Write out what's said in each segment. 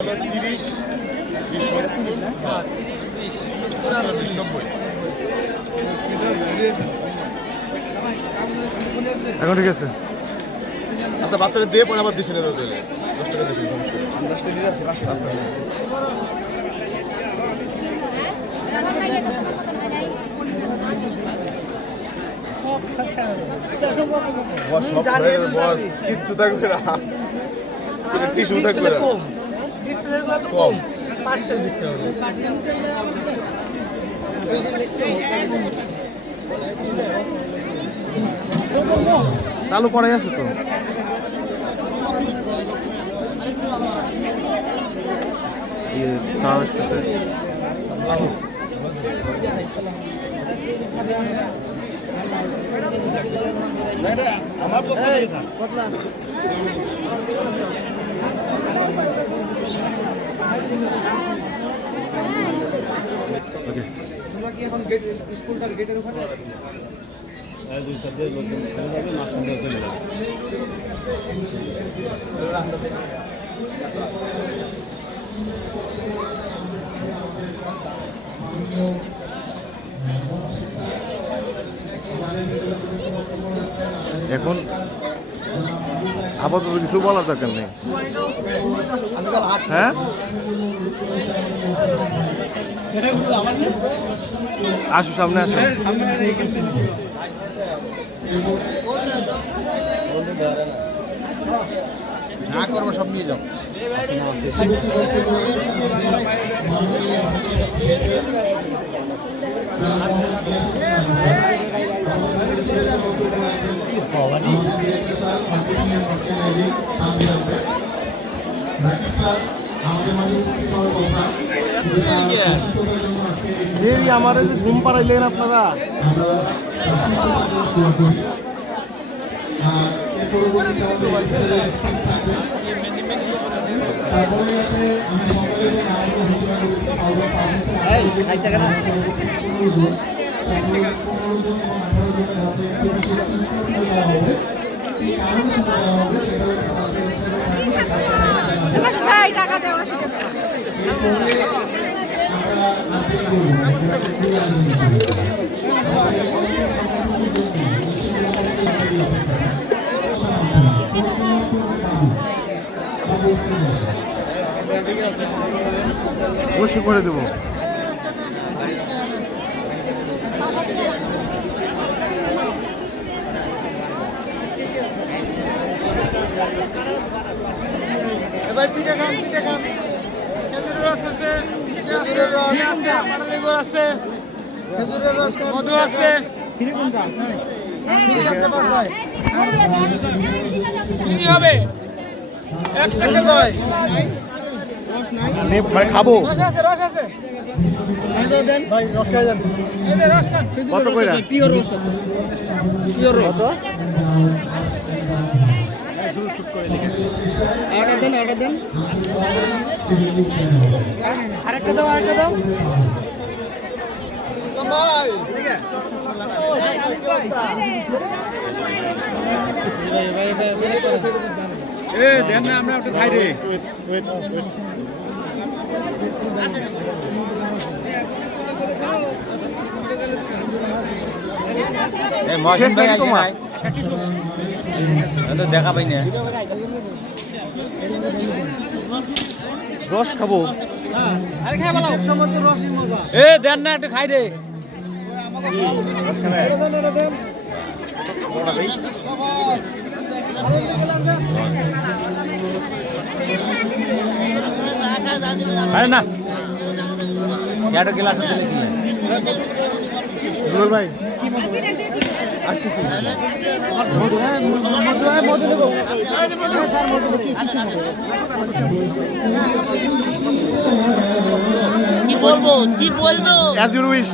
এখন ঠিক আছে। আচ্ছা বাচ্চারা দিয়ে পরে আবার দিছি না তো দিলে 10 টাকা দিছি সমস্যা 10 টাকা দিছি আচ্ছা বস কিচ্ছু থাকবে না টিস্যু থাকবে না কম পার্সেল দিতে হবে চালু করাই আছে তো সার্ভিস আছে আমার বদলা ওকে তোমরা কি এখন গেট স্কুলটার গেটের ওখানে আর দুই সাথে লোকজন চলে যাবে না সুন্দর চলে যাবে রাস্তা থেকে এখন আপাতত কিছু বলার দরকার নেই হ্যাঁ আসো সামনে আসো যা করবো সব নিয়ে যাও আমার ঘুম পাড়াইলেন আপনারা টাকা দেওয়া অবশ্যই করে দেবো এবার পিঠে খান খেজুরের রস আছে আছে খেজুরের রস মধু আছে কি হবে এক টাকা কয় মানে খাবো রস আছে ভাই রস খাই দেন এই যে রস খান কত কইরা পিওর রস আছে পিওর রস আরেকটা দেন আরেকটা দাও ভাই দেন না আমরা একটু খাই রে শেষ নাকি তোমার দেখা পাই না রস খাবো এ দেন না একটু খাই রে আরে না একটা গ্লাস দিলে কি দুলাল ভাই আসতেছি কি বলবো অ্যাজ ইউ উইশ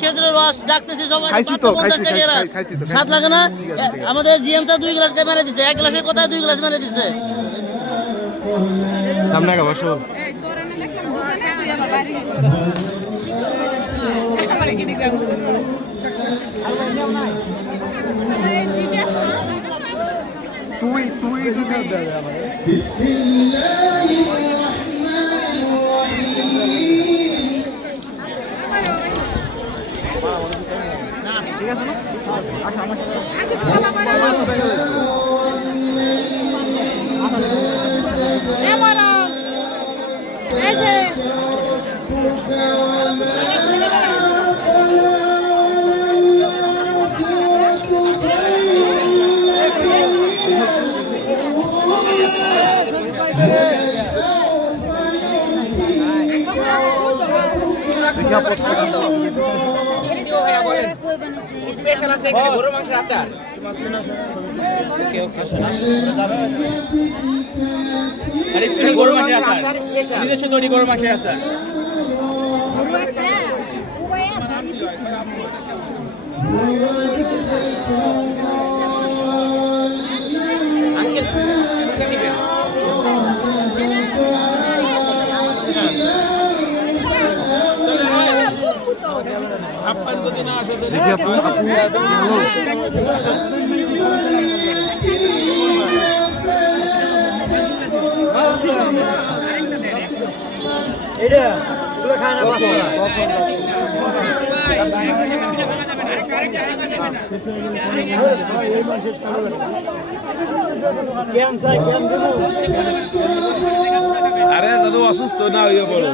খেজুরের রস ডাকতেছে সবাই খাইছি তো স্বাদ লাগে না আমাদের জিএমটা 2 গ্লাস মেরে দিছে 1 গ্লাসের কথা 2 গ্লাস মেরে দিছে সামনে আগে বসো তুই যদি স্পেশাল আছে এখানে গরুর মাংসের আচার কেউ খাসে না আরে স্পেশাল গরুর মাংসের আচার স্পেশাল নিজস্ব তৈরি গরুর মাংসের আচার আঙ্কেল আপনার যদি না আসে তো দেখি আপু এটা এগুলো খায় না 500 আরে দাদু অসুস্থ না হইয়া পড়ো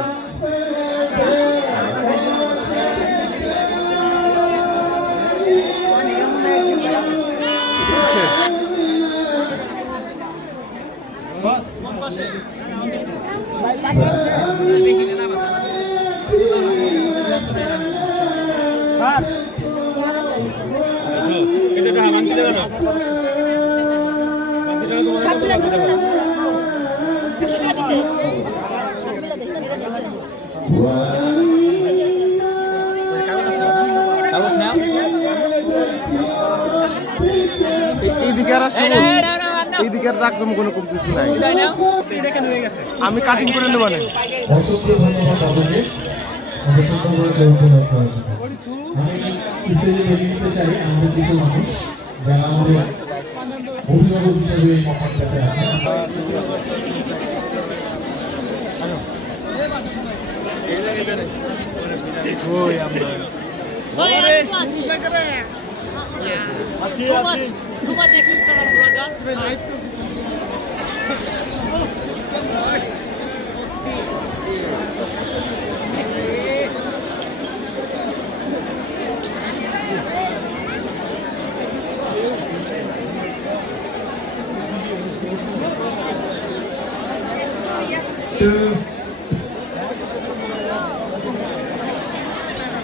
এইদিকে আর আসুন এইদিকে আর রাখছো কোনো কিছু নাই আমি কাটিং করে নেব না অসংখ্য ধন্যবাদ আপনাকে অসংখ্য ধন্যবাদ আমি স্টেজে ডেকে নিতে চাই আমাদের কিছু মানুষ যারা আমাদের অভিভাবক হিসেবে এই মহানটাতে আছে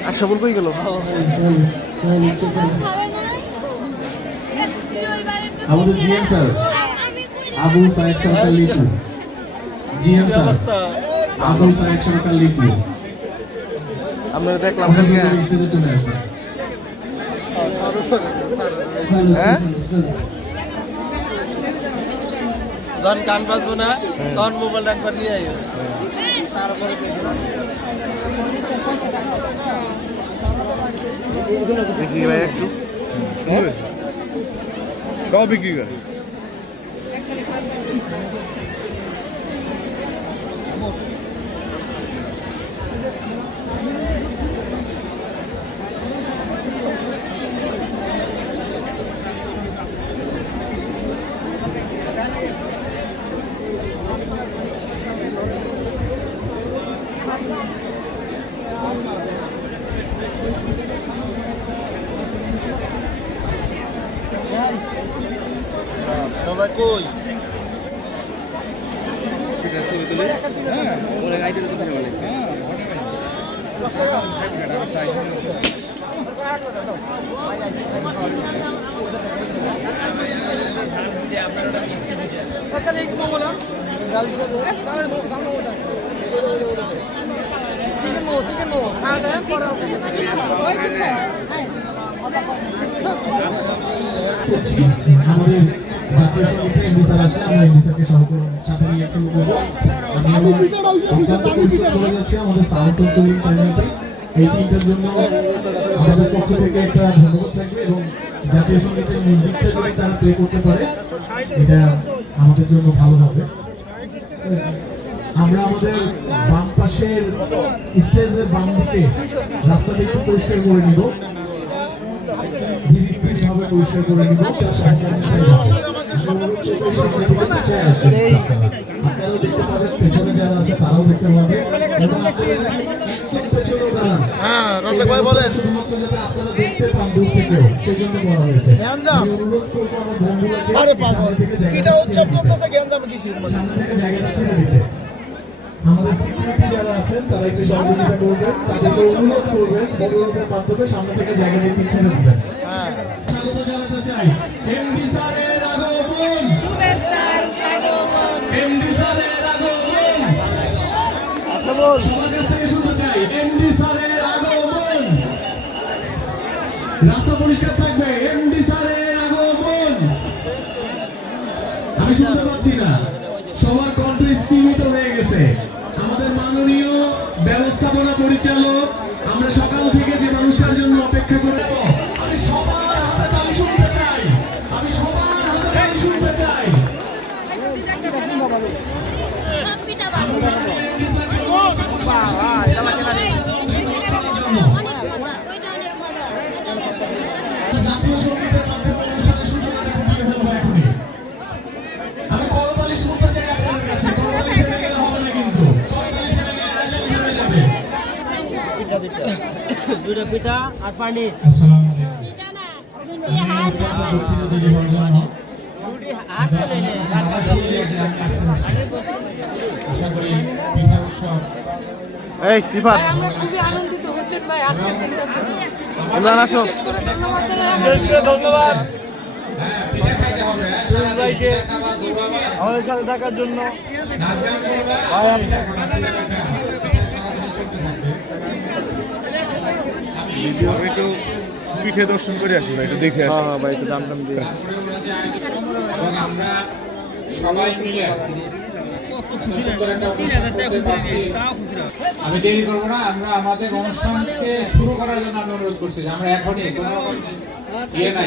আর সবল কই গেল আমাদের জিএম স্যার আবু সাইদ সরকার লিটু জিএম স্যার আবু সাইদ সরকার লিটু আমরা দেখলাম স্টেজে চলে আসবেন হ্যাঁ যখন গান বাজবো না তখন মোবাইলটা একবার নিয়ে আইও তারপরে দেখি ভাই একটু সব বিক্রি করে সবাই কই ছবি তুলে হ্যাঁ ওরা আইডিয়া তো ভালো লাগছে আমাদের জাতীয় সঙ্গীতে এমডি স্যার আসলে আমরা এমডি স্যারকে সাথে নিয়ে শুরু করবো আমি আমার অত্যন্ত পরিশ্রম করে যাচ্ছি আমাদের সাউথ অঞ্চলিক টাইমে এই টিমটার জন্য আমাদের পক্ষ থেকে একটা ধন্যবাদ থাকবে এবং জাতীয় সঙ্গীতের মিউজিকটা যদি তারা প্লে করতে পারে এটা আমাদের জন্য ভালো হবে আমরা আমাদের বাম পাশের স্টেজের বাম দিকে রাস্তাটা একটু পরিষ্কার করে নিব ধীরে স্থির ভাবে পরিষ্কার করে নিব আপনারাও দেখতে পাবেন পেছনে যারা আছে তারাও করতে পারবে এবং আপনারা একদম পেছনে দাঁড়ান। হ্যাঁ রাজা ভাই বলেন। শুধুমাত্র যাতে আপনারা দেখতে পান দূর থেকেও সেই জন্য করা হয়েছে। আমি অনুরোধ করবো আমার বন্ধুদেরকে সামনে থেকে জায়গাটা ছেড়ে দিতে। আমাদের সিকিউরিটি যারা আছেন তারা একটু সহযোগিতা করবেন, তাদেরকে অনুরোধ করবেন অনুরোধের মাধ্যমে সামনে থেকে জায়গাটা একটু ছেড়ে দিবেন। স্বাগত জানাতে চাই এমডি স্যারের আগমন, এমডি স্যারের আগমন, সবার কাছ থেকে শুনতে চাই এমডি স্যারের আগমন। রাস্তা পরিষ্কার থাকবে, এমডি স্যারের আগমন। আমি শুনতে পাচ্ছি না, সবার কণ্ঠ স্তীমিত হয়ে গেছে। আমাদের মাননীয় ব্যবস্থাপনা পরিচালক, আমরা সকাল থেকে যে মানুষটার জন্য অপেক্ষা করে যাব, আমি সবার হাতে তালি শুনতে চাই, আমি সবার হাতে তালি শুনতে চাই। আমি মাননীয় এমডি স্যারকে অনুরোধ করব সরাসরি স্টেজে আমাদের সাথে অংশগ্রহণ করার জন্য। জাতীয় সঙ্গীতের মাধ্যমে অনুষ্ঠানের সূচনাটা ঘটিয়ে ফেলবো এখনই। আমি করতালি শুনতে চাই আপনাদের কাছে। করতালি থেমে গেলে হবে না কিন্তু, করতালি থেমে গেলে আয়োজন থেমে যাবে। দুইটা পিঠা আর পানি। আসসালামু আলাইকুম। আমি অত্যন্ত দুঃখিত দেরি হওয়ার জন্য। আমার শুনলে যে আমি আসতে পারছি। আশা করি পিঠা উৎসব এই রিফাত আমরা খুবই আনন্দিত হচ্ছেন ভাই আজকের দিনটার জন্য। ইমরান আসো। বিশেষ করে ধন্যবাদ জানাই ধন্যবাদ পিঠা খাইতে হবে, সারাদিন পিঠা খাবার দৌড়াবা, আমাদের সাথে থাকার জন্য। নাচ গান করবা, পিঠা খাবা, পিঠা খাবে আমার। পিঠা সারাদিন চলতে থাকবে। আমি একটু পিঠে দর্শন করে আসি ভাই, একটু দেখে আসি। হ্যাঁ ভাই একটু দাম দাম দিয়ে এবং আমরা সবাই মিলে এত সুন্দর একটা অনুষ্ঠান করতে পারছি। আমি দেরি করবো না, আমরা আমাদের অনুষ্ঠানকে শুরু করার জন্য আমি অনুরোধ করছি যে আমরা এখনই কোনো রকম ইয়ে নাই,